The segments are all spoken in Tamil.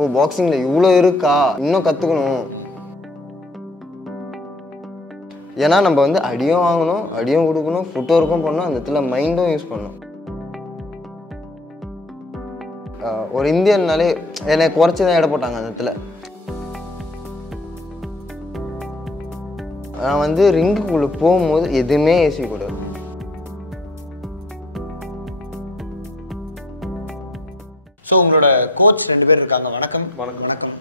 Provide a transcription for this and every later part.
ஓ பாக்ஸிங்கில் இவ்வளோ இருக்கா, இன்னும் கற்றுக்கணும். ஏன்னா நம்ம வந்து அடியும் வாங்கணும், அடியும் கொடுக்கணும், ஃபுட் ஒர்க்கும் பண்ணணும், அந்த இடத்துல மைண்டும் யூஸ் பண்ணணும். ஒரு இந்தியன்னாலே என்னை குறைச்சி தான் எடை போட்டாங்க அந்த இடத்துல. நான் வந்து ரிங்குக்குள்ளே போகும்போது எதுவுமே யோசிக்கக்கூடாது. ஸோ உங்களோட கோச் 2 பேர் இருக்காங்க. வணக்கம். வணக்கம்.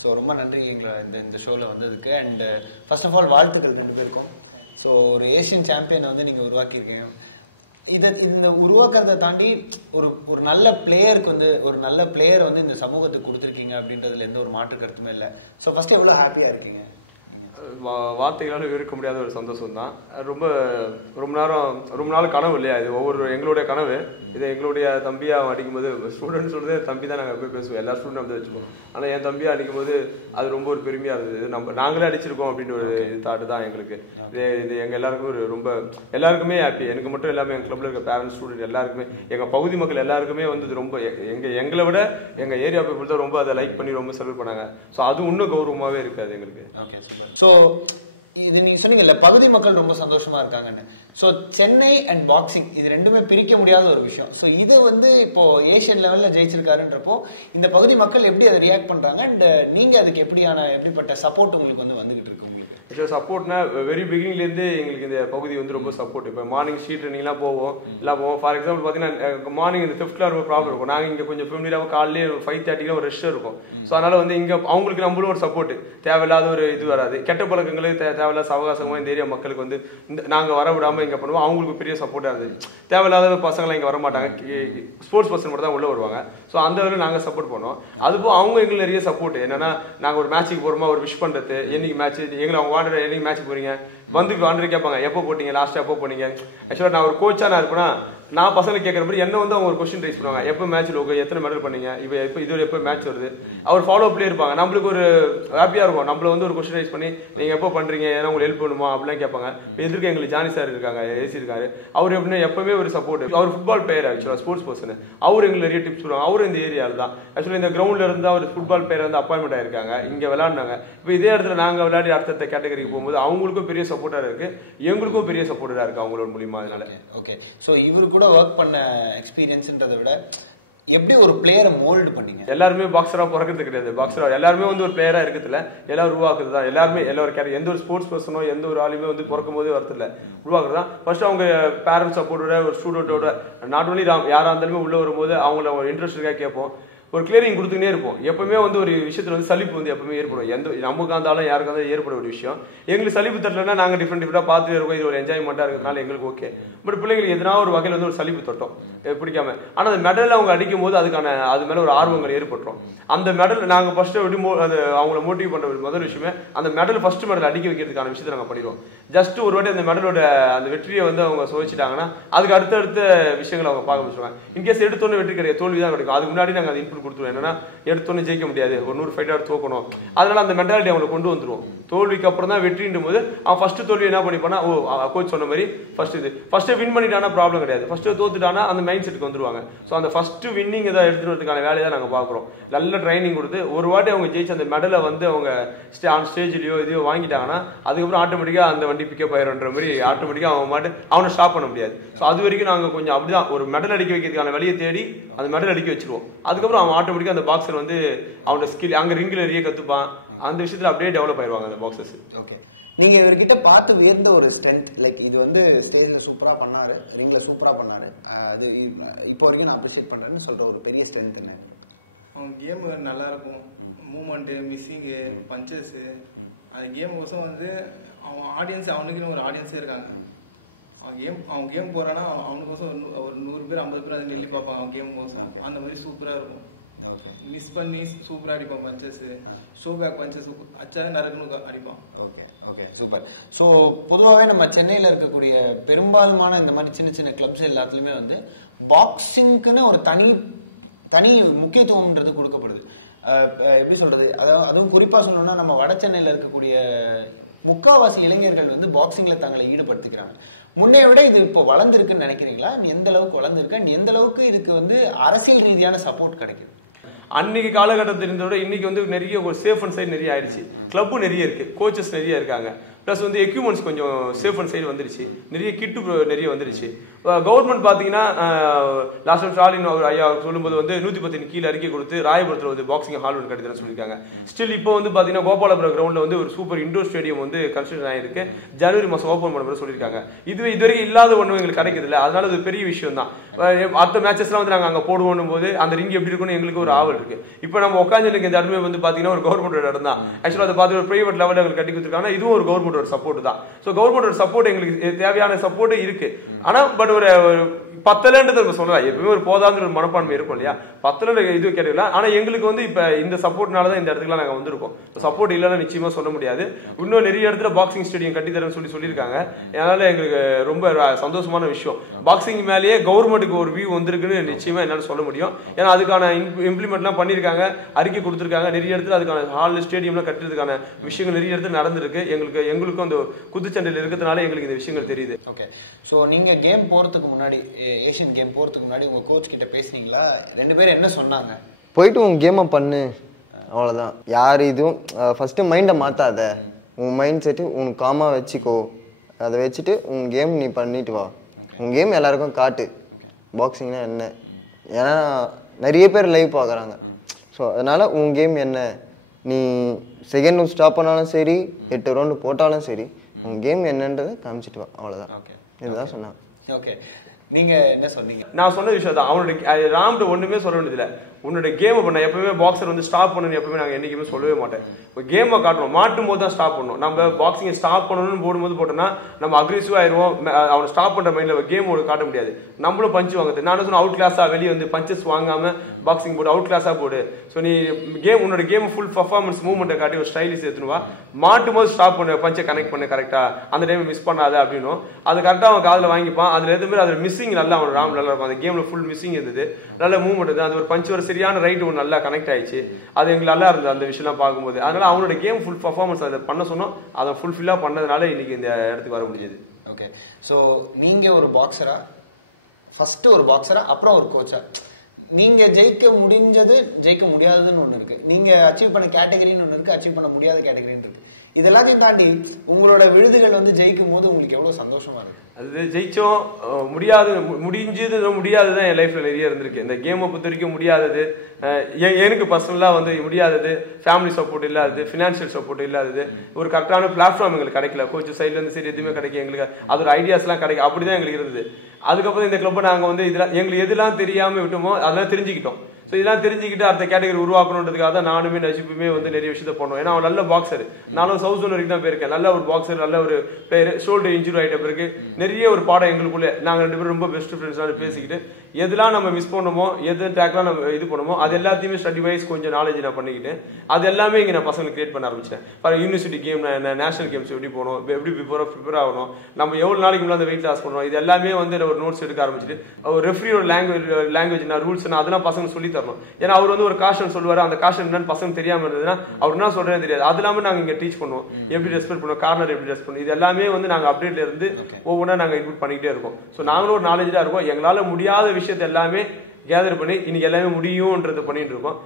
ஸோ ரொம்ப நன்றி எங்களை இந்த ஷோவில் வந்ததுக்கு. அண்ட் ஃபர்ஸ்ட் ஆஃப் ஆல் வாழ்த்துக்கள் 2 பேருக்கும். ஸோ ஒரு ஏஷியன் சாம்பியனை வந்து நீங்கள் உருவாக்கியிருக்கீங்க. இந்த உருவாக்குறதை தாண்டி ஒரு நல்ல பிளேயருக்கு வந்து ஒரு நல்ல பிளேயர் வந்து இந்த சமூகத்துக்கு கொடுத்துருக்கீங்க அப்படின்றதுல எந்த ஒரு மாற்று கருத்துமே இல்லை. ஸோ ஃபர்ஸ்ட் எவ்வளோ ஹாப்பியாக இருக்கீங்க? வார்த்தைகளால் விவரிக்க முடியாத ஒரு சந்தோஷம் தான். ரொம்ப நாள் கனவு இல்லையா இது, எங்களுடைய கனவு. இதை எங்களுடைய தம்பியாக அடிக்கும்போது ஸ்டூடெண்ட் சொல்றது தம்பி தான் நாங்கள் போய் பேசுவோம், எல்லா ஸ்டூடெண்ட் வந்து வச்சுப்போம். ஆனால் என் தம்பியாக அடிக்கும்போது அது ரொம்ப ஒரு பெருமையாக இருந்தது. நாங்களே அடிச்சிருக்கோம் அப்படின்ற ஒரு தாட்டு தான் எங்களுக்கு. இது எங்கள் எல்லாருக்குமே எல்லாருக்குமே ஹாப்பி. எனக்கு மட்டும் எல்லாமே எங்கள் கிளப்ல இருக்க பேரண்ட்ஸ் ஸ்டூடெண்ட் எல்லாருக்குமே, எங்கள் பகுதி மக்கள் எல்லாருக்குமே வந்து ரொம்ப எங்களை விட எங்கள் ஏரியா பீப்புள் தான் ரொம்ப அதை லைக் பண்ணி ரொம்ப செலவு பண்ணாங்க. ஸோ அது இன்னும் கௌரவமாகவே இருக்காது எங்களுக்கு. ஓகே, ஸோ இது நீங்க சொன்னீங்கல்ல பகுதி மக்கள் ரொம்ப சந்தோஷமா இருக்காங்கன்னு. ஸோ சென்னை அண்ட் பாக்ஸிங் இது ரெண்டுமே பிரிக்க முடியாத ஒரு விஷயம். ஸோ இது வந்து இப்போ ஏஷியன் லெவல்ல ஜெயிச்சிருக்காருன்றப்போ இந்த பகுதி மக்கள் எப்படி அதை ரியாக்ட் பண்றாங்க அண்ட் நீங்க அதுக்கு எப்படிப்பட்ட சப்போர்ட் உங்களுக்கு வந்து வந்துகிட்டு இருக்கு? சப்போர்ட்னா வெரி பிகினிங்லேருந்து எங்களுக்கு இந்த பகுதி வந்து ரொம்ப சப்போர்ட். இப்போ மார்னிங் ஸ்ட்ரீட் ட்ரெயினிங்லாம் போவோம். ஃபார் எக்ஸாம்பிள் பார்த்தீங்கன்னா மார்னிங் இந்த ஃபிஃப்த்ல ரொம்ப ப்ராப்ளம் இருக்கும். நாங்கள் இங்கே கொஞ்சம் ஃபேமிலியாக காலையிலே 5:30 ஒரு ரெஸ்ட் இருக்கும். ஸோ அதனால வந்து இங்கே அவங்களுக்கு நம்மளும் ஒரு சப்போர்ட், தேவையில்லாத ஒரு இது வராது. கெட்ட பழக்கங்களுக்கு தேவையில்லாத சவகாசமாக இந்த ஏரியா மக்களுக்கு வந்து நாங்கள் வர விடாமல் இங்கே பண்ணுவோம். அவங்களுக்கு பெரிய சப்போர்ட்டாக இருந்தது. தேவையில்லாத பசங்களாம் இங்கே வர மாட்டாங்க, ஸ்போர்ட்ஸ் பர்சன் மட்டும் தான் உள்ளே வருவாங்க. ஸோ அந்த வரைக்கும் நாங்கள் சப்போர்ட் பண்ணுவோம். அதுபோல் அவங்க எங்களுக்கு நிறைய சப்போர்ட். என்னன்னா நாங்கள் ஒரு மேட்சுக்கு போகிறோமா, ஒரு விஷ் பண்ணுறது, என்னைக்கு மேட்ச் எங்களை அவங்க என்னைக்கு மேட்ச் போறீங்க வந்து வாண்டர் கேட்பாங்க, எப்போ போட்டீங்க லாஸ்ட், எப்போ போனீங்க. ஆக்சுவலாக நான் ஒரு கோச்சா நான் இருப்பேன்னா நான் பசங்களை கேட்குற மாதிரி என்ன வந்து அவங்க ஒரு கொஸ்டின் ரைஸ் பண்ணுவாங்க, எப்போ மேட்ச் லோகோ, எத்தனை மெடல் பண்ணீங்க, இப்போ இது எப்போ மேட்ச் வருது, அவர் ஃபாலோ அப்லேயே இருப்பாங்க. நம்மளுக்கு ஒரு ஹாப்பியாக இருக்கும். நம்மள வந்து ஒரு கொஸ்டின் ரைஸ் பண்ணி நீங்கள் எப்போ பண்ணுறீங்க, ஏன்னா உங்களுக்கு ஹெல்ப் பண்ணுமா அப்படிலாம் கேட்பாங்க. எதிர்க்க எங்களுக்கு ஜானி சார் இருக்காங்க, ஏசி இருக்காரு. அவர் எப்படின்னா எப்பவுமே ஒரு சப்போர்ட். அவர் ஃபுட்பால் பிளேயர், ஆக்சுவலாக ஸ்போர்ட்ஸ் பர்சன். அவர் எங்களுக்கு நிறைய டிப்ஸ் சொல்லுவாங்க. அவர் இந்த ஏரியாவில் தான் ஆக்சுவலாக இந்த கிரவுண்டில் இருந்து அவர் ஃபுட்பால் பிளேயர் வந்து அப்பாயின்மெண்ட் ஆயிருக்காங்க, இங்கே விளையாடினாங்க. இப்போ இதே இடத்துல நாங்கள் விளையாடி அடுத்த கேட்டகரிக்கு போகும்போது அவங்களுக்கும் பெரிய சப்போர்ட்டாக இருக்கு, எங்களுக்கும் பெரிய சப்போர்ட்டாக இருக்கு அவங்களோட மூலியமா. அதனால ஓகே. ஸோ இவரு கூட ஒர்க் பண்ண எக்ஸ்பீரியன்ஸ்ன்றதை விட எப்படி ஒரு பிளேயரை மோல்டு பண்ணீங்க? எல்லாருமே பாக்ஸரா பிறக்கிறது கிடையாது. பாக்ஸரா எல்லாருமே வந்து ஒரு பிளேயரா இருக்கிறதுல எல்லாரும் உருவாக்குறது தான். எல்லாருமே எந்த ஒரு ஸ்போர்ட்ஸ் பர்சனோ எந்த ஒரு ஆளுமே வந்து பிறக்கும் போதே வரதில்ல, உருவாக்குறது தான். ஃபர்ஸ்ட் அவங்க பேரண்ட்ஸ் சப்போர்ட்டோட ஒரு ஸ்டூடெண்டோட நாட் ஒன்லி யாரா இருந்தாலுமே உள்ள வரும்போது அவங்கள ஒரு இன்ட்ரெஸ்ட் இருக்கா கேட்போம், ஒரு கிளியரிங் கொடுத்துக்கிட்டே இருப்போம். எப்பவுமே வந்து ஒரு விஷயத்துல வந்து சலிப்பு வந்து எப்பவுமே ஏற்படும். நமக்கு இருந்தாலும் யாருக்கு இருந்தாலும் ஏற்பட ஒரு விஷயம். எங்களுக்கு சலிப்பு தட்டலன்னா நாங்கள் டிஃப்ரெண்டாக பார்த்துட்டு இருக்கோம். இது ஒரு என்ஜாய்மெண்ட்டாக இருக்கிறதுனால எங்களுக்கு ஓகே. பட் பிள்ளைங்களுக்கு எதனா ஒரு வகையில் வந்து ஒரு சலிப்பு தொட்டோம் பிடிக்காம. ஆனால் அந்த மெடல் அவங்க அடிக்கும் போது அது மேலே ஒரு ஆர்வங்கள் ஏற்பட்டுரும். அந்த மெடல் நாங்கள் ஃபர்ஸ்ட் எப்படி அது அவங்கள மோட்டிவ் பண்ணுற முதல் விஷயமே அந்த மெடல் ஃபர்ஸ்ட் மெடல் அடிக்க வைக்கிறதுக்கான விஷயத்தை நாங்கள் பண்ணிடுவோம். ஜஸ்ட் ஒரு வாட்டி அந்த மெடலோட அந்த வெற்றியை வந்து அவங்க சுவைச்சிட்டாங்கன்னா அதுக்கு அடுத்த விஷயங்களை அவங்க பார்க்க வச்சுருவாங்க. இன்கேஸ் எடுத்தோன்னு வெற்றி கிடையாது, தோல்வி தான் கிடைக்கும். அதுக்கு முன்னாடி நாங்கள் அது இன்புட் கொடுத்துருவோம். என்னன்னா எடுத்தோன்னு ஜெயிக்க முடியாது, ஒரு 100 ஃபைட்டாக தோக்கணும். அதனால அந்த மென்டாலிட்டி அவங்களை கொண்டு வந்துருவோம். தோல்விக்கு அப்புறம் தான் வெற்றின்றும் போது அவன் ஃபர்ஸ்ட் தோல்வி என்ன பண்ணிப்பானா, கோச் சொன்ன மாதிரி ஃபர்ஸ்ட் வின் பண்ணிட்டானா ப்ராப்ளம் கிடையாது, ஃபர்ஸ்ட் தோத்துட்டானா அந்த மைண்ட் செட்டுக்கு வந்துருவாங்க. ஸோ அந்த ஃபர்ஸ்ட் வின்னிங் ஏதாவது எடுத்துட்டு வரதுக்கான வேலையை தான் நாங்கள் பார்க்குறோம். நல்ல ட்ரைனிங் கொடுத்து ஒரு வாட்டி அவங்க ஜெயிச்சு அந்த மெடலை வந்து அவங்க ஸ்டேஜ்லயோ இதையோ வாங்கிட்டாங்கன்னா அதுக்கப்புறம் ஆட்டோமேட்டிக்காக அந்த வண்டி பிக்கப் ஆயிரும்ன்ற மாதிரி ஆட்டோமேட்டிக்காக அவனை ஸ்டாப் பண்ண முடியாது. ஸோ அது வரைக்கும் நாங்கள் கொஞ்சம் அப்படிதான் ஒரு மெடல் அடிக்க வைக்கிறதுக்கான வழியை தேடி அந்த மெடல் அடிக்க வச்சிருவோம். அதுக்கப்புறம் அவன் ஆட்டோமேட்டிக்காக அந்த பாக்ஸர் வந்து அவனோட ஸ்கில் அங்கே ரிங்கில் நிறைய கற்றுப்பான். அந்த விஷயத்தில் அப்படியே டெவலப் ஆயிடுவாங்க அந்த பாக்ஸர்ஸ். ஓகே. நீங்க இவர்கிட்ட பார்த்து உயர்ந்த ஒரு ஸ்ட்ரென்த், லைக் இது வந்து ஸ்டேஜ்ல சூப்பரா பண்ணாரு, ரிங்ல சூப்பரா பண்ணாரு, அது இப்போ வரைக்கும் நான் அப்ரிஷியேட் பண்றேன்னு சொல்ற ஒரு பெரிய ஸ்ட்ரென்த் என்ன? அவன் கேம் நல்லா இருக்கும், மூமெண்ட்டு, மிஸ்ஸிங்கு, பஞ்சஸ். அந்த கேம் கோசம் வந்து அவன் ஆடியன்ஸ், அவனுக்குன்னு ஒரு ஆடியன்ஸே இருக்காங்க. அவன் கேம் போறான்னா அவனுக்கோசம் ஒரு 100 பேர் 50 பேர் அதை நெல்லி பார்ப்பாங்க அவன் கேம் கோசம். அந்த மாதிரி சூப்பரா இருக்கும். மிஸ் பண்ணி சூப்பரா அடிப்பான் பஞ்சஸ், ஷோ பேக் பஞ்சஸ் அச்சா நறுக்குன்னு அடிப்பான். Okay okay, super. ஸோ பொதுவாகவே நம்ம சென்னையில் இருக்கக்கூடிய பெரும்பாலுமான இந்த மாதிரி சின்ன சின்ன கிளப்ஸ் எல்லாத்துலேயுமே வந்து பாக்ஸிங்க்குன்னு ஒரு தனி முக்கியத்துவம்ன்றது கொடுக்கப்படுது. எப்படி சொல்றது, அதுவும் குறிப்பாக சொல்லணும்னா நம்ம வட சென்னையில் இருக்கக்கூடிய முக்காவாசி இளைஞர்கள் வந்து பாக்ஸிங்கில் தங்களை ஈடுபடுத்திக்கிறாங்க. முன்னைய விட இது இப்போ வளர்ந்துருக்குன்னு நினைக்கிறீங்களா? எந்த அளவுக்கு வளர்ந்துருக்கு, எந்த அளவுக்கு இதுக்கு வந்து அரசியல் ரீதியான சப்போர்ட் கிடைக்குது? அன்னைக்கு காலகட்டத்தில் இருந்தோட இன்னைக்கு வந்து நிறைய ஒரு சேஃப் அண்ட் சைடு நிறைய ஆயிடுச்சு. கிளப்பும் நிறைய இருக்கு, கோச்சஸ் நிறைய இருக்காங்க, ப்ளஸ் வந்து எக்யூப்மெண்ட்ஸ் கொஞ்சம் சேஃப் அண்ட் சைடு வந்துருச்சு, நிறைய கிட்டு நிறைய வந்துருச்சு. கவர்மெண்ட் பார்த்தீங்கன்னா லாஸ்ட் டைம் ஸ்டாலின் அவர் ஐயா சொல்லும்போது வந்து 110 கீழே அறிக்கை கொடுத்து ராயபுரத்தில் வந்து பாக்ஸிங் ஹால் ஒன்று கட்டித்தரேன்னு சொல்லியிருக்காங்க. ஸ்டில் இப்போ வந்து பார்த்தீங்கன்னா கோபாலபுரம் கிரவுண்டில் வந்து ஒரு சூப்பர் இண்டோர் ஸ்டேடியம் வந்து கன்ஸ்ட்ரக்ஷன் ஆகிருக்கு, ஜனவரி மாதம் ஓப்பன் பண்ண சொல்லியிருக்காங்க. இதுவரைக்கும் இல்லாத ஒன்றும் எங்களுக்கு கிடைக்கிறது இல்லை, அதனால அது பெரிய விஷயம் தான். அடுத்த மேட்சஸ்லாம் வந்து நாங்கள் அங்கே போடுவோம் போது அந்த ரிங் எப்படி இருக்குன்னு எங்களுக்கு ஒரு ஆவல் இருக்கு. இப்போ நம்ம உட்காந்துருக்கு இந்த இடமே வந்து பார்த்தீங்கன்னா ஒரு கவர்மெண்டோட இடம் தான். ஆக்சுவலாக அதை பார்த்து ஒரு பிரைவேட் லெவலில் எங்களுக்கு கட்டி கொடுத்துருக்காங்க, இதுவும் ஒரு கவர்மெண்டோட சப்போர்ட் தான். ஸோ கவர்மெண்டோட சப்போர்ட் எங்களுக்கு தேவையான சப்போர்ட் இருக்கு. ஆனால் பட் ஒரு பத்தலன்றது நம்ம சொல்லலாம், எப்பவுமே ஒரு போதாத ஒரு மனப்பான்மை இருக்கும் இல்லையா, பத்தல இது கேட்கலாம். ஆனா எங்களுக்கு வந்து இப்ப இந்த சப்போர்ட்னாலதான் இந்த இடத்துக்குலாம் நாங்க வந்திருக்கோம். சப்போர்ட் இல்லைன்னா நிச்சயமா சொல்ல முடியாது. இன்னும் நிறைய இடத்துல பாக்ஸிங் ஸ்டேடியம் கட்டி தரேன்னு சொல்லியிருக்காங்க. அதனால எங்களுக்கு ரொம்ப சந்தோஷமான விஷயம். பாக்ஸிங் மேலேயே கவர்மெண்ட்டுக்கு ஒரு வியூ வந்திருக்குன்னு நிச்சயமா என்னால சொல்ல முடியும். ஏன்னா அதுக்கான இம்ப்ளிமெண்ட்லாம் பண்ணியிருக்காங்க, அறிக்கை கொடுத்துருக்காங்க, நிறைய இடத்துல அதுக்கான ஹால் ஸ்டேடியம்லாம் கட்டுறதுக்கான விஷயங்கள் நிறைய இடத்துல நடந்திருக்கு. எங்களுக்கும் அந்த குத்துச்சண்டையில் இருக்கிறதுனால எங்களுக்கு இந்த விஷயங்கள் தெரியுது. ஓகே, ஸோ நீங்க கேம் போறதுக்கு முன்னாடி, ஏஷியன் கேம் போறதுக்கு முன்னாடி உங்க கோச் கிட்ட பேசுனீங்களா? 2 பேரும் என்ன சொன்னாங்க? போயிட்டு உன் கேமை பண்ணு, அவ்வளோதான். யார் இதுவும் ஃபஸ்ட்டு மைண்டை மாற்றாத, உன் மைண்ட் செட்டு உனக்கு காமாக வச்சுக்கோ, அதை வச்சுட்டு உன் கேம் நீ பண்ணிட்டு வா, உன் கேம் எல்லாருக்கும் காட்டு, பாக்ஸிங்னா என்ன. ஏன்னா நிறைய பேர் லைவ் பார்க்குறாங்க. ஸோ அதனால் உன் கேம் என்ன, நீ செகண்ட் ரவுண்ட் ஸ்டாப் பண்ணாலும் சரி, 8 ரவுண்டு போட்டாலும் சரி, உன் கேம் என்னன்றதை காமிச்சிட்டு வா, அவ்வளோதான். ஓகே, இதுதான் சொன்னாங்க. ஓகே, நீங்க என்ன சொன்னீங்க? நான் சொன்ன விஷயம் தான். அவனுடைய ராம்கிட்ட ஒண்ணுமே சொல்ல வேண்டியதில்லை. உன்னோட கேமை பண்ண எப்பவுமே பாக்ஸர் வந்து ஸ்டாப் பண்ணணும் எப்பவுமே நாங்கள் என்னைக்குமே சொல்லவே மாட்டேன். இப்போ கேமை காட்டணும், மாட்டும் போது தான் ஸ்டாப் பண்ணணும். நம்ம பாக்ஸிங்கை ஸ்டாப் பண்ணணும்னு போடும்போது போட்டோம்னா நம்ம அக்ரெசிவ் ஆயிடுவோம். அவனை ஸ்டாப் பண்ற மைண்ட்ல கேம் ஒரு காட்ட முடியாது. நம்மளும் பஞ்சு வாங்குது. நான் சொன்ன அவுட் கிளாஸா வெளியே வந்து பஞ்சஸ் வாங்காம பாக்ஸிங் போடு, அவுட் கிளாஸா போடு. ஸோ நீ உன்னோட கேம் ஃபுல் பர்ஃபார்மன்ஸ் மூவ்மெண்ட்டை காட்டி ஒரு ஸ்டைலிஷ் எடுத்துனுவா. மாட்டும் போது ஸ்டாப் பண்ணு, பஞ்சை கனெக்ட் பண்ணு கரெக்டா, அந்த டைம் மிஸ் பண்ணாத அப்படின்னும். அது கரெக்டாக அவன் காதில் வாங்கிப்பான். அதுல எதுவுமே அதில் மிஸ்ஸிங் நல்லா அவன் ராம் நல்லா இருக்கும். அந்த கேம்ல ஃபுல் மிஸ்ஸிங் இருந்தது, நல்ல மூவ்மெண்ட் இருந்தது. அது ஒரு பஞ்சு ஒரு சரியான ரைட் ஒன்று நல்லா கனெக்ட் ஆயிடுச்சு. அது எங்களுக்கு நல்லா இருந்தது அந்த விஷயம்லாம் பார்க்கும்போது. அதனால அவனோட கேம் ஃபுல் பர்ஃபார்மன்ஸ் அதை பண்ண சொன்னோம். அதை ஃபுல்ஃபில்லாக பண்ணதுனால இன்னைக்கு இந்த இடத்துக்கு வர முடிஞ்சது. ஓகே, ஸோ நீங்க ஒரு பாக்ஸரா, ஃபர்ஸ்ட் ஒரு பாக்ஸரா, அப்புறம் ஒரு கோச்சா, நீங்க ஜெயிக்க முடிஞ்சது ஜெயிக்க முடியாததுன்னு ஒன்று இருக்கு, நீங்க அச்சீவ் பண்ண கேட்டகரின்னு ஒன்று இருக்கு, அச்சீவ் பண்ண முடியாத கேட்டகரின்னு இருக்கு. இது எல்லாத்தையும் தாண்டி உங்களோட விருதுகள் வந்து ஜெயிக்கும் போது உங்களுக்கு எவ்வளவு சந்தோஷமா இருக்கு? அது ஜெயிச்சோம், முடிஞ்சது முடியாததான் என் லைஃப்ல நிறைய இருந்திருக்கு. இந்த கேமை பொறுத்த வரைக்கும் முடியாதது எனக்கு பர்சனலா வந்து முடியாதது, ஃபேமிலி சப்போர்ட் இல்லாதது, ஃபினான்ஷியல் சப்போர்ட் இல்லாதது, ஒரு கரெக்டான பிளாட்ஃபார்ம் எங்களுக்கு கிடைக்கல, கோச் சைட்ல இருந்து சரி எதுவுமே கிடைக்கும் எங்களுக்கு, அதோட ஐடியாஸ் எல்லாம் கிடைக்கும், அப்படிதான் எங்களுக்கு இருந்தது. அதுக்கப்புறம் இந்த கிளப்பை நாங்க வந்து இதெல்லாம் எங்களுக்கு எதெல்லாம் தெரியாம விட்டோமோ அதெல்லாம் தெரிஞ்சுக்கிட்டோம். ஸோ இதெல்லாம் தெரிஞ்சுக்கிட்டு அடுத்த கேட்டகரி உருவாக்கணுன்றதுக்காக தான் நானுமே நஜிப்புமே வந்து நிறைய விஷயத்த பண்ணோம். ஏன்னா அவன் நல்ல பாக்ஸர், நானும் சவுத் ஜோன் வரைக்கும் தான் போயிருக்கேன். நல்ல ஒரு பாக்ஸர், நல்ல ஒரு பிளேயர். ஷோல்டர் இன்ஜுரி ஆகிட்ட பிறகு நிறைய ஒரு பாடம் எங்களுக்குள்ளே நாங்கள் 2 பேரும் ரொம்ப பெஸ்ட் ஃப்ரெண்ட்ஸாக பேசிக்கிட்டு எதெல்லாம் நம்ம மிஸ் பண்ணமோ, எது டேக்லாம் நம்ம இது பண்ணுமோ அது எல்லாத்தையுமே ஸ்டடி வைஸ் கொஞ்சம் நாலேஜ் நான் பண்ணிக்கிட்டு அது எல்லாமே இங்கே நான் பசங்களுக்கு கிரியேட் பண்ண ஆரம்பிச்சேன். ஃபார் யூனிவர்சிட்டி கேம் என்ன, நேஷனல் கேம்ஸ் எப்படி போகணும், எப்படி ப்ரிப்பேர் ஆகணும், நம்ம எவ்வளோ நாளைக்கு முன்னாடி அந்த வெயிட் லாஸ் பண்ணணும், இது எல்லாமே வந்து ஒரு நோட்ஸ் எடுக்க ஆரம்பிச்சிட்டு ஒரு ரெஃப்ரியோட லாங்குவேஜ் ரூல்ஸ் அதெல்லாம் பசங்க சொல்லி தரணும். ஏன்னா அவர் வந்து ஒரு காஷன் சொல்லுவாரு, அந்த காஷன் என்னன்னு பசங்க தெரியாம இருந்ததுன்னா அவர் என்ன சொல்றேன்னு தெரியாது. அது இல்லாமல் நாங்கள் இங்கே டீச் பண்ணுவோம், எப்படி ரெஸ்பெக்ட் பண்ணுவோம், கார்னர் எப்படி ரெஸ்ட் பண்ணுவோம், இது எல்லாமே வந்து நாங்கள் அப்டேட்ல இருந்து ஒவ்வொன்றா நாங்கள் இன்க்ளூட் பண்ணிக்கிட்டே இருக்கோம். ஸோ நாங்களும் ஒரு நாலேஜ் தான் இருக்கோம். எங்களால் முடியாத விஷயத்த எல்லாமே கேதர் பண்ணி இன்னைக்கு எல்லாமே முடியும்ன்றது பண்ணிட்டு இருக்கோம்.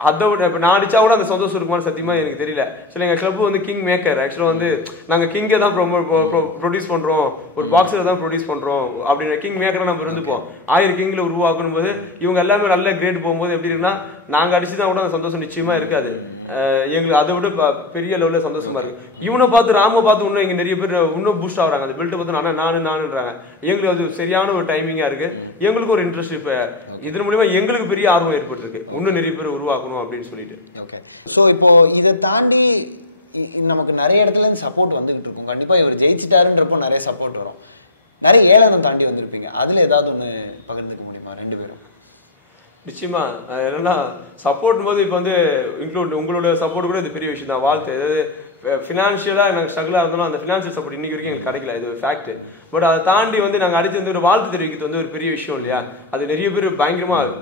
அதை விட இப்போ நான் அடிச்சா கூட அந்த சந்தோஷம் இருக்குமான்னு சத்தியமா எனக்கு தெரியல. சில எங்கள் கிளப் வந்து கிங் மேக்கர், ஆக்சுவலாக வந்து நாங்கள் கிங்கை தான் ப்ரொடியூஸ் பண்றோம், ஒரு பாக்ஸர் தான் ப்ரொடியூஸ் பண்றோம் அப்படின்ற கிங் மேக்கரை நம்ம இருந்துப்போம். 1000 கிங்ல உருவாக்கணும் போது இவங்க எல்லாமே நல்ல கிரேட் போகும்போது எப்படி இருக்குன்னா நாங்கள் அடிச்சுதான் கூட அந்த சந்தோஷம் நிச்சயமா இருக்காது. எங்களுக்கு அதை விட பெரிய லெவலில் சந்தோஷமா இருக்கு. இவனை பார்த்து ராம பார்த்து இன்னும் இங்கே நிறைய பேர் இன்னும் பூஸ்ட் ஆகுறாங்க. அந்த பெல்ட்டை பார்த்து நானுன்றாங்க. எங்களுக்கு அது சரியான ஒரு டைமிங்கா இருக்கு. எங்களுக்கு ஒரு இன்ட்ரெஸ்ட் இப்போ இதன் மூலியமா எங்களுக்கு பெரிய ஆர்வம் ஏற்பட்டிருக்கு, இன்னும் நிறைய பேர் உருவாக்கணும் அப்படின்னு சொல்லிட்டு. ஓகே, ஸோ இப்போ இதை தாண்டி நமக்கு நிறைய இடத்துல இருந்து சப்போர்ட் வந்துகிட்டு இருக்கும். கண்டிப்பா இவர் ஜெயிச்சிட்டாருன்றப்போ நிறைய சப்போர்ட் வரும். நிறைய ஏளனம் தாண்டி வந்திருப்பீங்க, அதுல ஏதாவது ஒன்று பகிர்ந்துக்க முடியுமா 2 பேரும்? நிச்சயமா. என்னன்னா சப்போர்ட் போது இப்போ வந்து இன்க்ளூட் உங்களோட சப்போர்ட் கூட இது பெரிய விஷயம் தான். வாழ்த்து ஏதாவது ஃபினான்ஷியலாக நாங்கள் ஸ்ட்ரகிளாக இருந்தாலும் அந்த ஃபினான்ஷியல் சப்போர்ட் இன்னைக்கு வரைக்கும் எங்களுக்கு கிடைக்கல, இது ஒரு ஃபேக்ட். பட் அதை தாண்டி வந்து நாங்கள் அடிச்சு வந்து ஒரு வாழ்த்து தெரிவிக்கிறது வந்து ஒரு பெரிய விஷயம் இல்லையா? அது நிறைய பேர்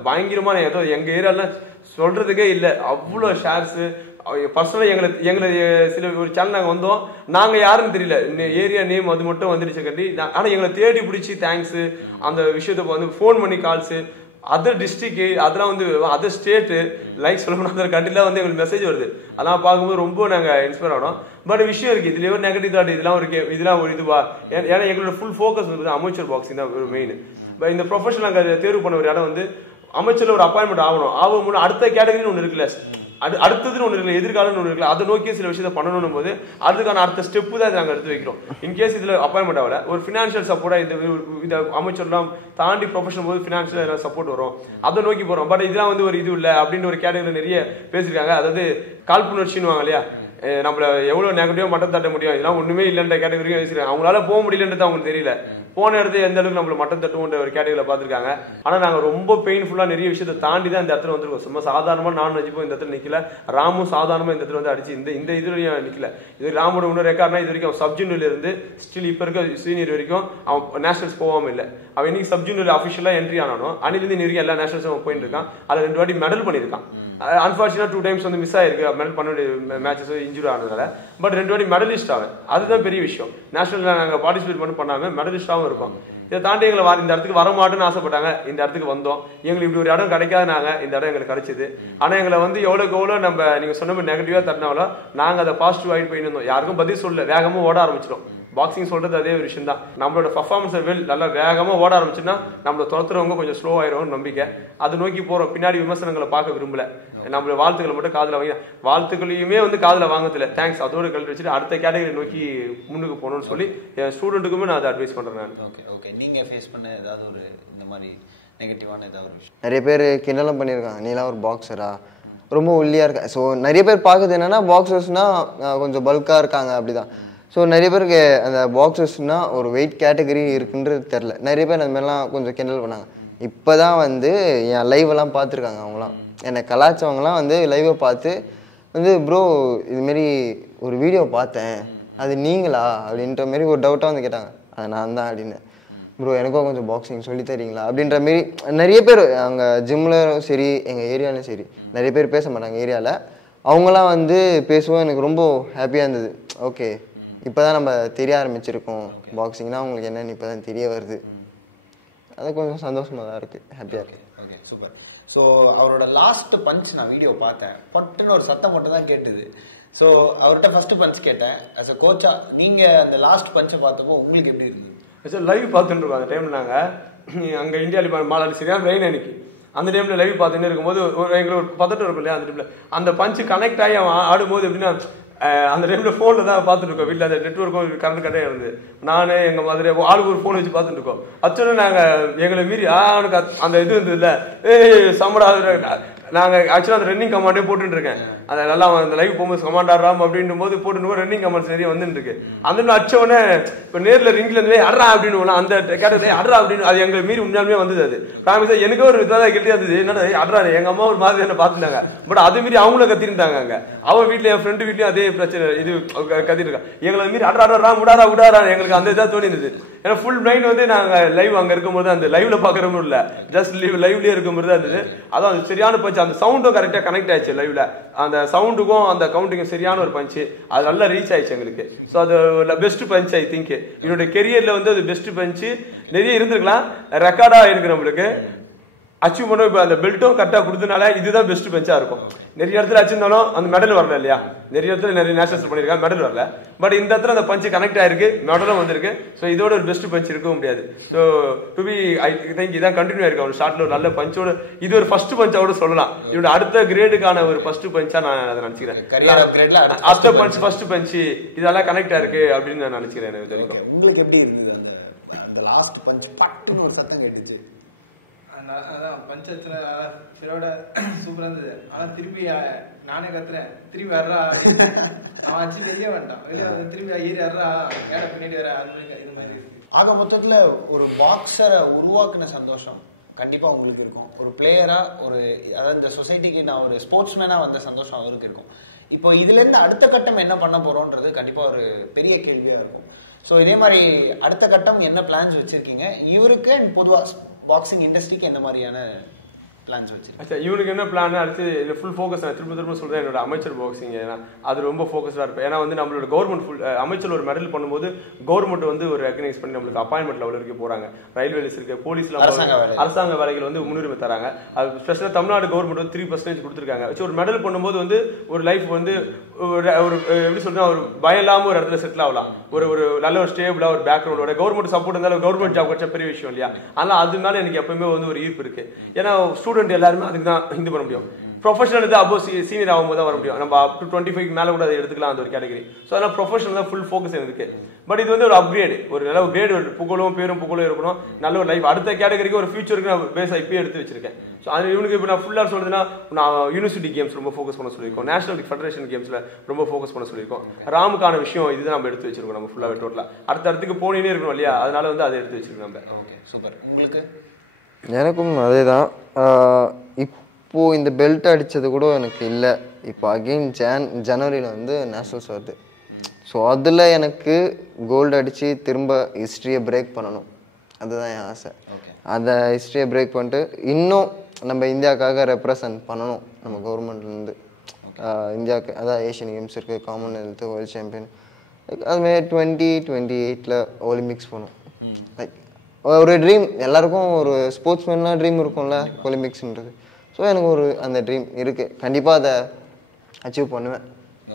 பயங்கரமான ஏதோ எங்கள் ஏரியாலாம் சொல்றதுக்கே இல்லை, அவ்வளோ ஷேர்ஸு. பர்சனலாக எங்களை சில ஒரு சேனல் நாங்கள் வந்தோம், நாங்கள் யாருன்னு தெரியல, ஏரியா நேம் அது மட்டும் வந்துடுச்சு கட்டி. ஆனால் எங்களை தேடி பிடிச்சி தேங்க்ஸு, அந்த விஷயத்த வந்து ஃபோன் பண்ணி கால்ஸு, அதர் டிஸ்ட்ரிக்ட் அதெல்லாம் வந்து அதர் ஸ்டேட்டு லைக் சொல்லணும் அதர் கண்ட்ரில வந்து எங்களுக்கு மெசேஜ் வருது. அதெல்லாம் பார்க்கும்போது ரொம்ப நாங்கள் இன்ஸ்பயர் ஆனோம். பட் விஷயம் இருக்கு, இதுல ஒரு நெகட்டிவ் தாட் இதெல்லாம் ஒரு இதெல்லாம் ஒரு இதுவா, ஏன்னா எங்களோட ஃபுல் ஃபோக்கஸ் வந்து அமெச்சர் பாக்ஸிங் தான் ஒரு மெயின். இந்த ப்ரொஃபஷனல் நாங்கள் தேர்வு பண்ண ஒரு இடம் வந்து அமைச்சர்ல ஒரு அப்பாயின்மெண்ட் ஆகும் அடுத்த கேட்டகரின்னு ஒன்று இருக்குல்ல, அடுத்ததுன்னு ஒன்று இருக்குல்ல, எதிர்காலம்னு ஒன்று இருக்குல்ல, அதை நோக்கி சில விஷயத்த பண்ணணும் போது அதுக்கான அடுத்த ஸ்டெப்பு தான் நாங்கள் எடுத்து வைக்கிறோம். இன்கேஸ் இதுல அப்பாயின்மெண்ட் ஆகல ஒரு ஃபினான்ஷியல் சப்போர்ட்டா இந்த அமைச்சர்லாம் தாண்டி ப்ரொஃபஷனல் போது ஃபினான்ஷியல் சப்போர்ட் வரும், அதை நோக்கி போறோம். பட் இதெல்லாம் வந்து ஒரு இது இல்லை அப்படின்னு ஒரு கேட்டகரியில் நிறைய பேசியிருக்காங்க. அதாவது காழ்ப்புணர்ச்சின்னு வாங்க இல்லையா, நம்மள எவ்வளவு நெகட்டிவா மட்டம் தட்ட முடியும், இதெல்லாம் ஒண்ணுமே இல்லைன்ற கேட்டகரியும் பேசிருக்காங்க. அவங்களால போக முடியலன்றது அவங்களுக்கு தெரியல, போன இடத்துல எந்த அளவுக்கு நம்மள மட்டம் தட்டுவோன்ற ஒரு கேட்டகரியில பாத்துருக்காங்க. ஆனா நாங்க ரொம்ப பெயின்ஃபுல்லா நிறைய விஷயத்தை தாண்டி தான் இந்த இடத்துல வந்திருக்கோம். சும்மா சாதாரணமா நான் நஜிப்போம் இந்த இடத்துல நிக்கல, ராமும் சாதாரணமா இந்த இடத்துல வந்து அடிச்சு இந்த இதுலயும் நிக்கல. இது ராமோட இன்னொரு ரெக்கார்ட்னா இது வரைக்கும் அவன் சப்ஜூனியர்ல இருந்து ஸ்டில் இப்ப இருக்க சீனியர் வரைக்கும் அவன் நேஷனல்ஸ் போகாம இல்லை. அவன் இன்னைக்கு சப்ஜூனியர் அபிஷியலா என்ட்ரி ஆனாலும் அன்னிலிருந்து இன்ன வரைக்கும் எல்லா நேஷனல்ஸும் போயிட்டு இருக்கான். அதுல 2 வாட்டி மெடல் பண்ணிருக்கான். அன்பார்ச்சுனேட் 2 டைம்ஸ் வந்து மிஸ் ஆயிருக்கு, மெடல் பண்ண வேண்டிய மேட்சஸ் இன்ஜுரி ஆனதுனால. பட் 2 வாட்டி மெடலிஸ்ட் ஆகும், அதுதான் பெரிய விஷயம். நேஷனல் நாங்க பார்ட்டிசிபேட் பண்ணாம மெடலிஸ்டாவும் இருப்போம். இதை தாண்டி எங்களை இந்த இடத்துக்கு வர மாட்டோம்னு ஆசைப்பட்டாங்க, இந்த இடத்துக்கு வந்தோம். எங்களுக்கு இப்படி ஒரு இடம் கிடைக்காது, நாங்க இந்த இடம் எங்களுக்கு கிடைச்சது. ஆனா எங்களை வந்து எவ்வளவுக்கு எவ்வளவு நம்ம நீங்க சொன்ன மாதிரி நெகட்டிவா தட்டினாலும் நாங்க அதை பாசிட்டிவ் ஆயிட்டு போயிட்டு இருந்தோம். யாருக்கும் பதில் சொல்ல வேகமா ஓட ஆரம்பிச்சிடும். பாக்ஸிங் சொல்றது அதே ஒரு விஷயம் தான். நம்மளோட பர்ஃபார்மன்ஸ் நல்லா வேகமா ஓட ஆரம்பிச்சுன்னா நம்மள துரத்துறவங்க கொஞ்சம் ஸ்லோ ஆயிரும் நம்பிக்கை, அதை நோக்கி போறோம். பின்னாடி விமர்சனங்களை பார்க்க விரும்பல, நம்மளோட வாழ்த்துக்களை மட்டும் காதுல வாங்கி வாழ்த்துக்களையுமே வந்து காதுல வாங்கல தேங்க்ஸ் அதோட கல்வி வச்சுட்டு அடுத்த கேட்டகரி நோக்கி முன்னுக்கு போகணும்னு சொல்லி என் ஸ்டூடெண்ட்டுக்குமே நான் அதை அட்வைஸ் பண்றேன். நான் ஓகே நீங்க ஃபேஸ் பண்ண ஏதாவது ஒரு இந்த மாதிரி நெகட்டிவான ஏதாவது ஒரு விஷயம்? நிறைய பேர் கிண்டலும் பண்ணியிருக்காங்க, நீலாம் ஒரு பாக்ஸரா, ரொம்ப ஒல்லியாக இருக்க. ஸோ நிறைய பேர் பார்க்குறது என்னன்னா பாக்ஸர்ஸ்னால் கொஞ்சம் பல்காக இருக்காங்க அப்படிதான். ஸோ நிறைய பேருக்கு அந்த பாக்ஸர்ஸ்னால் ஒரு வெயிட் கேட்டகரி இருக்குன்றது தெரில. நிறைய பேர் அந்த மாதிரிலாம் கொஞ்சம் கிண்டல் பண்ணாங்க. இப்போ தான் வந்து என் லைவெல்லாம் பார்த்துருக்காங்க, அவங்களாம் என்னை கலாச்சவங்களாம் வந்து லைவை பார்த்து வந்து ப்ரோ இதுமாரி ஒரு வீடியோ பார்த்தேன், அது நீங்களா அப்படின்ற மாரி ஒரு டவுட்டாக வந்து கேட்டாங்க. அது நான் தான் அப்படின்னு. ப்ரோ எனக்கும் கொஞ்சம் பாக்ஸிங் சொல்லி தரீங்களா அப்படின்ற மாரி நிறைய பேர் அங்கே ஜிம்லையும் சரி எங்கள் ஏரியாலையும் சரி நிறைய பேர் பேச மாட்டாங்க ஏரியாவில். அவங்களாம் வந்து பேசுவோம், எனக்கு ரொம்ப ஹாப்பியாக இருந்தது. ஓகே இப்போ தான் நம்ம தெரிய ஆரம்பிச்சிருக்கோம் பாக்ஸிங்னா அவங்களுக்கு என்னென்னு இப்போ தான் தெரிய வருது. அது கொஞ்சம் சந்தோஷமாக தான் இருக்குது, ஹாப்பியாக இருக்குது. Okay super. ஸோ அவரோட லாஸ்ட் பஞ்ச் நான் வீடியோ பார்த்தேன், பட்டுன்னு ஒரு சத்தம் மட்டும் தான் கேட்டுது. ஸோ அவர்கிட்ட ஃபர்ஸ்ட் பஞ்ச் கேட்டேன் அஸ் அ கோச்சா, நீங்கள் அந்த லாஸ்ட் பஞ்சை பார்த்தப்போ உங்களுக்கு எப்படி இருந்தது? லைவ் பார்த்துட்டு இருக்கோம் அந்த டைம்ல. நாங்கள் அங்கே இந்தியாவில் மாலாடி சரியான ரெயின் அன்னைக்கு அந்த டைம்ல லைவ் பார்த்துட்டு இருக்கும்போது எங்களுக்கு ஒரு பதட்டம் இருக்கும் இல்லையா, அந்த டைம்ல அந்த பஞ்சு கனெக்ட் ஆகி அவன் ஆடும்போது எப்படின்னா அந்த டைம்ல போன்ல தான் பார்த்துட்டு இருக்கோம். வீட்டில் அந்த நெட்ஒர்க்கும் கரண்ட் கட்டாக இருந்து நானே எங்க மாதிரி ஆளுக்கு ஒரு போன் வச்சு பார்த்துட்டு இருக்கோம். அச்சோன்னு நாங்க எங்களை மீறி அவனுக்கு அந்த இது இருந்தது இல்ல, சமடா நாங்க ஆக்சுவலா அந்த ரன்னிங் கமாண்டே போட்டு இருக்கேன். அந்த நல்லா அந்த லைவ் போகும்போது கமாண்டா ராம் அப்படின்னும் போது போட்டு ரன்னிங் கமாண்ட் நிறைய வந்துட்டு இருக்கு. அந்த அச்சோடனே இப்ப நேர்ல ரிங்ல இருந்து அட்ரா அப்படின்னு அந்த கேட்டது அட்ரா அப்படின்னு அது எங்களை மீறி உண்மையாலுமே வந்தது. அது பிராமிஸா எனக்கு ஒரு இதான் கெட்டியா இருந்தது. என்னடா அட்ரா, எங்க அம்மா ஒரு மாதிரி என்ன பாத்துட்டாங்க, பட் அது மீறி அவங்களும் கத்திருந்தாங்க. அங்க அவன் வீட்டுல என் ஃப்ரெண்டு வீட்லயும் அதே பிரச்சனை இது கத்திட்டு இருக்கான். எங்களை மீறி அட்ரா அட்ரா விடாரா விடாரா எங்களுக்கு அந்த இதாக தோணி இருந்தது. ஏன்னா ஃபுல் பிரைன் வந்து நாங்க லைவ் அங்க இருக்கும்போது அந்த லைவ்ல பாக்குறவங்க இல்ல, ஜஸ்ட் லைவ்லயே இருக்கும்போது தான் இருந்தது. அதான் சரியான பஞ்சு, அந்த சவுண்டும் கரெக்டா கனெக்ட் ஆயிடுச்சு லைவ்ல. அந்த சவுண்டுக்கும் அந்த கவுண்டிங்கும் சரியான ஒரு பஞ்சு, அது நல்லா ரீச் ஆயிடுச்சு எங்களுக்கு. ஸோ அது பெஸ்ட் பஞ்ச். ஐ திங்க் என்னோட கெரியர்ல வந்து அது பெஸ்ட் பஞ்சு. நிறைய இருந்திருக்கலாம், ரெக்கார்டா இருக்கு நம்மளுக்கு அச்சீவ் பண்ண. இப்போ அந்த பெல்ட்டும் கரெக்டா கொடுத்தனால இதுதான் பெஸ்ட் பெஞ்சா இருக்கும். நிறைய இடத்துல அச்சிருந்தாலும் அந்த மெடல் வரல இல்லையா, நிறைய இடத்துல நிறைய நேஷனல்ஸ் பண்ணிருக்காங்க, மெடல் வரல. பட் இந்த இடத்துல அந்த பஞ்சு கனெக்ட் ஆயிருக்கு, மெடலும் வந்திருக்கு. ஸோ இதோட ஒரு பெஸ்ட் பஞ்ச் இருக்கவும் முடியாது. So to be I think இதான் கண்டினியூ ஆயிருக்கு. ஒரு ஷார்ட்ல ஒரு நல்ல பஞ்சோட இது ஒரு ஃபர்ஸ்ட் பஞ்சாவோட சொல்லலாம். இதோட அடுத்த கிரேடுக்கான ஒரு ஃபர்ஸ்ட் பஞ்சா நான் அதை நினைச்சுக்கிறேன். அடுத்த பஞ்ச் ஃபர்ஸ்ட் பஞ்சு இதெல்லாம் கனெக்ட் ஆயிருக்கு அப்படின்னு நான் நினைச்சுக்கிறேன். உங்களுக்கு எப்படி இருந்தது அந்த லாஸ்ட் பஞ்ச் பட்டுன்னு ஒரு சத்தம் கேட்டுச்சு? அதான் பஞ்சத்துல சிலோட சூப்பரா இருந்தது. ஆனா திருப்பி நானே கத்துறேன், திருப்பி வர்றா அவன் அச்சு வெளியே வந்துட்டான். வெளியே வந்து திருப்பி ஏறி வர்றா மேல பின்னாடி வர இது மாதிரி. ஆக மொத்தத்துல ஒரு பாக்ஸரை உருவாக்குன சந்தோஷம் கண்டிப்பா உங்களுக்கு இருக்கும். ஒரு பிளேயரா ஒரு அதாவது இந்த சொசைட்டிக்கு நான் ஒரு ஸ்போர்ட்ஸ்மேனா வந்த சந்தோஷம் அவருக்கு இருக்கும். இப்போ இதுல இருந்து அடுத்த கட்டம் என்ன பண்ண போறோம்ன்றது கண்டிப்பா ஒரு பெரிய கேள்வியா இருக்கும். ஸோ இதே மாதிரி அடுத்த கட்டம் என்ன பிளான்ஸ் வச்சிருக்கீங்க இவருக்கு? பொதுவா பாக்ஸிங் இண்டஸ்ட்ரிக்கு என்ன மாதிரியான பிளான்ஸ் வச்சிருக்கீங்க? ஆக்சுவலா இவனுக்கு என்ன பிளான் அடுத்து ஃபுல் ஃபோக்கஸ் நான் திரும்ப சொல்றேன், என்னோட அமைச்சர் பாக்ஸிங் அது ரொம்ப ஃபோக்கஸ்டாக இருப்பேன். ஏன்னா வந்து நம்மளோட கவர்மெண்ட் ஃபுல் அமைச்சர் ஒரு மெடல் பண்ணும்போது கவர்மெண்ட் வந்து ஒரு ரெகனைஸ் பண்ணி நம்மளுக்கு அப்பாயின்மெண்ட் லெவல் வரைக்கும் போறாங்க. ரயில்வேஸ் இருக்கு, போலீஸ்ல அரசாங்க வேலைகள் வந்து முன்னுரிமை தராங்க. அது ஸ்பெஷலாக தமிழ்நாடு கவர்மெண்ட் வந்து 3% கொடுத்துருக்காங்க. ஒரு மெடல் பண்ணும்போது வந்து ஒரு லைஃப் வந்து ஒரு எப்படி சொல்றேன், ஒரு பயம் இல்லாம ஒரு இடத்துல செட்டில் ஆகலாம். ஒரு நல்ல ஒரு ஸ்டேபிளா ஒரு பேக்ரவுண்டோட கவர்மெண்ட் சப்போர்ட் இருந்தாலும் கவர்மெண்ட் ஜாப் கிடைச்சா பெரிய விஷயம் இல்லையா? அதனால அதனால எனக்கு எப்பவுமே வந்து ஒரு ஈர்ப்பு இருக்கு. ஏன்னா ஸ்டூடெண்ட் எல்லாருமே அதுக்கு தான் இது பண்ண முடியும். ப்ரொஃபஷனல் தான் அப்போ சீனியர் ஆகும்போது தான் வர முடியும். நம்ம அப் டு 25 மேலே கூட அதை எடுத்துக்கலாம் அந்த ஒரு கேட்டகரி. ஸோ அதனால் ப்ரொஃபஷனல் தான் ஃபுல் ஃபோக்கஸ் இருக்கு. பட் இது வந்து ஒரு அப்கிரேடு, ஒரு நல்ல ஒரு கிரேட், ஒரு புகழும் பேரும் புகழும் இருக்கணும், நல்ல ஒரு லைஃப் அடுத்த கேட்டகரிக்கு ஒரு ஃபியூச்சருக்கு நான் பேஸ் இப்பயே எடுத்து வச்சிருக்கேன். ஸோ அது இவனுக்கு இப்போ நான் ஃபுல்லாக சொல்றதுன்னா நான் யூனிவர்சிட்டி கேம்ஸ் ரொம்ப ஃபோக்கஸ் பண்ண சொல்லியிருக்கோம், நேஷனல் ஃபெடரேஷன் கேம்ஸில் ரொம்ப ஃபோக்கஸ் பண்ண சொல்லியிருக்கோம். ராமுக்கான விஷயம் இதுதான் நம்ம எடுத்து வச்சிருக்கோம். நம்ம ஃபுல்லாக டோட்டலாக அடுத்தடுத்துக்கு போனே இருக்கணும் இல்லையா? அதனால வந்து அதை எடுத்து வச்சிருக்கோம் நம்ம. Okay, super. உங்களுக்கு? எனக்கும் அதே தான். இப்போது இந்த பெல்ட் அடித்தது கூட எனக்கு இல்லை. இப்போ அகெயின் ஜனவரியில் வந்து நேஷ்னல்ஸ் வருது. ஸோ அதில் எனக்கு கோல்டு அடித்து திரும்ப ஹிஸ்ட்ரியை பிரேக் பண்ணணும், அதுதான் என் ஆசை. அதை ஹிஸ்ட்ரியை பிரேக் பண்ணிட்டு இன்னும் நம்ம இந்தியாவுக்காக ரெப்ரசன்ட் பண்ணணும். நம்ம கவர்மெண்ட்லேருந்து இந்தியாவுக்கு அதான் ஏஷியன் கேம்ஸ் இருக்குது, காமன்வெல்த்து, வேர்ல்டு சாம்பியன், அதுமாதிரி 2028 ஒலிம்பிக்ஸ் போகணும். லைக் ஒரு ட்ரீம், எல்லாருக்கும் ஒரு ஸ்போர்ட்ஸ்மேன்லாம் ட்ரீம் இருக்கும்ல ஒலிம்பிக்ஸ்ன்றது. ஸோ எனக்கு ஒரு அந்த ட்ரீம் இருக்குது, கண்டிப்பாக அதை அச்சீவ் பண்ணுவேன்,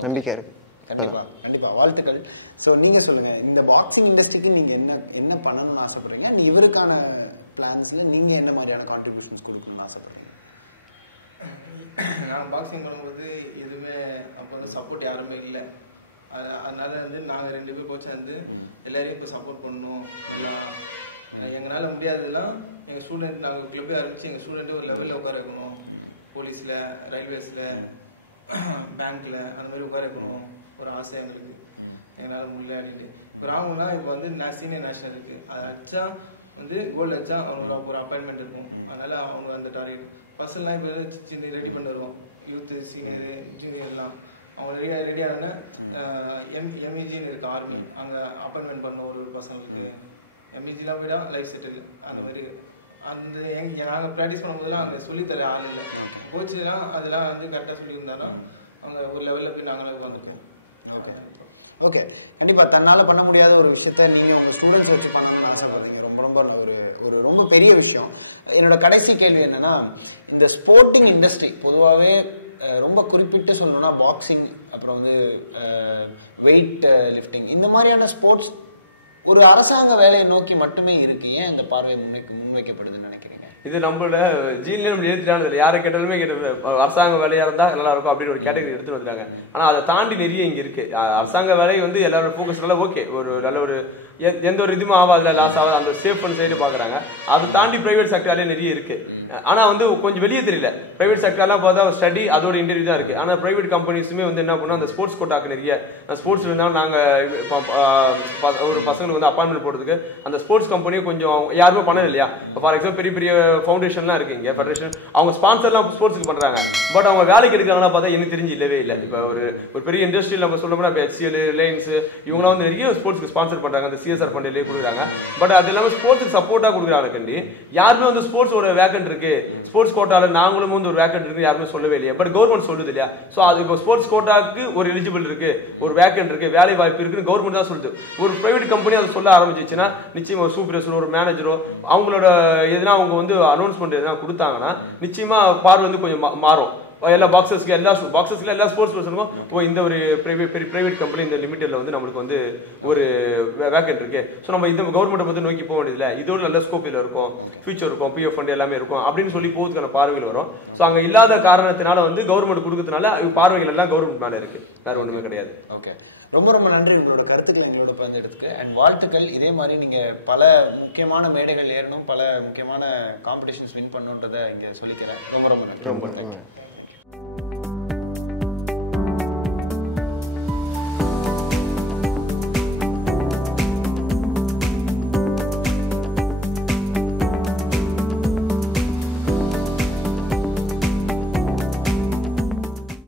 நம்பிக்கை இருக்குது. கண்டிப்பாக வாழ்த்துக்கள். ஸோ நீங்கள் சொல்லுங்கள், இந்த பாக்ஸிங் இண்டஸ்ட்ரிக்கு நீங்கள் என்ன பண்ணணும்னு ஆசைப்படுறீங்க? இவருக்கான பிளான்ஸில் நீங்கள் என்ன மாதிரியான கான்ட்ரிபியூஷன்ஸ் கொடுக்கணும்னு ஆசைப்படுறீங்க? நான் பாக்ஸிங் பண்ணும்போது எதுவுமே அப்போ வந்து சப்போர்ட் யாருமே இல்லை. அதனால வந்து நாங்கள் 2 பேர் கோச்சா வந்து எல்லாரையும் இப்போ சப்போர்ட் பண்ணணும். எல்லாம் எங்களால் முடியாததெல்லாம் எங்கள் ஸ்டூடெண்ட், நாங்கள் கிளப்பே ஆரம்பித்து எங்கள் ஸ்டூடெண்ட்டு ஒரு லெவலில் உட்கார வைக்கணும். போலீஸில், ரயில்வேஸில், பேங்க்கில் அந்த மாதிரி உட்கார வைக்கணும் ஒரு ஆசை எங்களுக்கு. எங்களால் முடியல அப்படின்ட்டு இப்போ ராகுலாம் இப்போ வந்து சீனியர் நேஷனல் இருக்குது, அதை அடித்தா வந்து கோல்டு அடித்தா அவங்களுக்கு ஒரு அப்பாயின்மெண்ட் இருக்கும். அதனால் அவங்க அந்த டார்கெட் பர்சன்லாம் இப்போ சின்ன ரெடி பண்ணி வருவோம். யூத்து, சீனியரு, ஜூனியர்லாம் அவங்க ரெடியான எம்இஜின்னு இருக்குது ஆர்மி, அங்கே அப்பாயின்மெண்ட் பண்ண ஒரு பசங்களுக்கு. எம்இஜிலாம் விட லைஃப் செட்டில் அந்த மாதிரி அந்த நாங்கள் ப்ராக்டிஸ் பண்ணும்போதுலாம் அங்கே சொல்லித்தர ஆள் இல்லை. கோச்சுலாம் அதெல்லாம் வந்து கரெக்டாக சொல்லியிருந்தாலும் அவங்க ஒரு லெவலில் போய் நாங்களும் வந்துருக்கோம். ஓகே, கண்டிப்பாக தன்னால் பண்ண முடியாத ஒரு விஷயத்த நீங்கள் உங்கள் ஸ்டூடெண்ட்ஸ் வச்சு பண்ணணும்னு ஆசைப்படுறீங்க. ரொம்ப ரொம்ப ஒரு ரொம்ப பெரிய விஷயம். என்னோட கடைசி கேள்வி என்னன்னா, இந்த ஸ்போர்ட்டிங் இண்டஸ்ட்ரி பொதுவாகவே ரொம்ப குறிப்பிட்டு சொல்லணும்னா பாக்ஸிங், அப்புறம் வந்து வெயிட் லிஃப்டிங், இந்த மாதிரியான ஸ்போர்ட்ஸ் ஒரு அரசாங்க வேலையை நோக்கி மட்டுமே இருக்கு. ஏன் இந்த பார்வை முன்வைக்கப்படுதுன்னு நினைக்கிறீங்க? இது நம்மளோட ஜீன்ல நம்ம ஏற்றிட்டானது யாரை கேட்டாலுமே அரசாங்க வேலையா இருந்தா நல்லா இருக்கும் அப்படின்னு ஒரு கேட்டகரி எடுத்து வந்துட்டாங்க. ஆனா அதை தாண்டி நிறைய இங்க இருக்கு. அரசாங்க வேலை வந்து எல்லாரோட ஃபோக்கஸ் நல்லா ஓகே, ஒரு நல்ல ஒரு எந்த ஒரு இதுவும் ஆகாதுல, லாஸ் ஆகாது, அந்த சேஃப் பண்ண சைடு பாக்குறாங்க. அதை தாண்டி பிரைவேட் செக்டர்லயே நிறைய இருக்கு. ஆனா வந்து கொஞ்சம் வெளியே தெரியல. பிரைவேட் செக்டர்லாம் பார்த்தா ஸ்டடி அதோட இன்டர்வியூ தான் இருக்கு. ஆனா பிரைவேட் கம்பெனிஸுமே வந்து என்ன பண்ணோம், அந்த ஸ்போர்ட்ஸ் கோட்டாக்கு நிறைய ஸ்போர்ட்ஸ் இருந்தாலும் நாங்க ஒரு பசங்களுக்கு வந்து அப்பாயின்மெண்ட் போடுறதுக்கு அந்த ஸ்போர்ட்ஸ் கம்பெனியும் கொஞ்சம் யாருமே பண்ணது இல்லையா? ஃபார் எக்ஸாம்பிள் பெரிய பெரிய ஃபவுண்டேஷன்லாம் இருக்கு இங்க, ஃபெடரேஷன், அவங்க ஸ்பான்சர்லாம் ஸ்போர்ட்ஸ்க்கு பண்றாங்க. பட் அவங்க வேலைக்கு எடுக்கிறாங்கன்னா பார்த்தா எனக்கு தெரிஞ்சு இல்லவே இல்லை. இப்போ ஒரு பெரிய இண்டஸ்ட்ரியில் நம்ம சொல்லணும்னா HCL, ரிலையன்ஸ், இவங்களாம் வந்து நிறைய ஸ்போர்ட்ஸ்க்கு ஸ்பான்சர் பண்றாங்க, அந்த CSR ஃபண்டிலே கொடுக்குறாங்க. பட் அது இல்லாமல் ஸ்போர்ட்ஸ்க்கு சப்போர்ட்டா கொடுக்குறாங்க. கண்டி யாருமே வந்து ஸ்போர்ட்ஸோட வேக்கன்ட் இருக்கு, ஸ்போர்ட்ஸ் கோட்டால நாங்களும் வந்து ஒரு வேக்கன்ட் இருக்கு யாருமே சொல்லவே இல்லையா? பட் கவர்மெண்ட் சொல்லுது இல்லையா? ஸோ அது இப்போ ஸ்போர்ட்ஸ் கோட்டாக்கு ஒரு எலிஜிபிள் இருக்கு, ஒரு வேக்கன்ட் இருக்கு, வேலை வாய்ப்பு இருக்குன்னு கவர்மெண்ட் தான் சொல்லுது. ஒரு பிரைவேட் கம்பெனி அதை சொல்ல ஆரம்பிச்சிச்சுன்னா நிச்சயமா ஒரு சூப்பர்வைசரோ ஒரு மேனேஜரோ அவங்களோட எதுனா அவங்க வந்து அனௌன்ஸ்மெண்ட் எதுனா கொடுத்தாங்கன்னா நிச்சயமா பார்வை வந்து கொஞ்சம் மாறும். எல்லா பாக்ஸஸ்க்கு எல்லா ஸ்போர்ட்ஸ் பர்சனுக்கும் இந்த ஒரு பிரைவேட் கம்பெனி இந்த லிமிட்டட்ல வந்து நம்மளுக்கு வந்து ஒரு வேக்கன்ட் இருக்கு. ஸோ நம்ம இந்த கவர்மெண்ட் வந்து நோக்கி போக வேண்டியதில்லை, இதோட நல்ல ஸ்கோப்பில் இருக்கும், ஃபியூச்சர் இருக்கும், PF ஃபண்ட் எல்லாமே இருக்கும் அப்படின்னு சொல்லி போகிறதுக்கான பார்வைகள் வரும். ஸோ அங்கே இல்லாத காரணத்தினால வந்து கவர்மெண்ட் கொடுக்கறதுனால பார்வைகள் எல்லாம் கவர்மெண்ட் மேலே இருக்கு, வேற ஒன்றுமே கிடையாது. ஓகே, ரொம்ப ரொம்ப நன்றி உங்களோட கருத்துக்களை எங்களோட பகிர்ந்தெடுத்துக்கு. அண்ட் வாழ்த்துக்கள். இதே மாதிரி நீங்கள் பல முக்கியமான மேடைகள் ஏறணும், பல முக்கியமான காம்படிஷன்ஸ் வின் பண்ணுன்றதை இங்கே சொல்லிக்கிறேன். ரொம்ப ரொம்ப நன்றி. ரொம்ப நன்றி.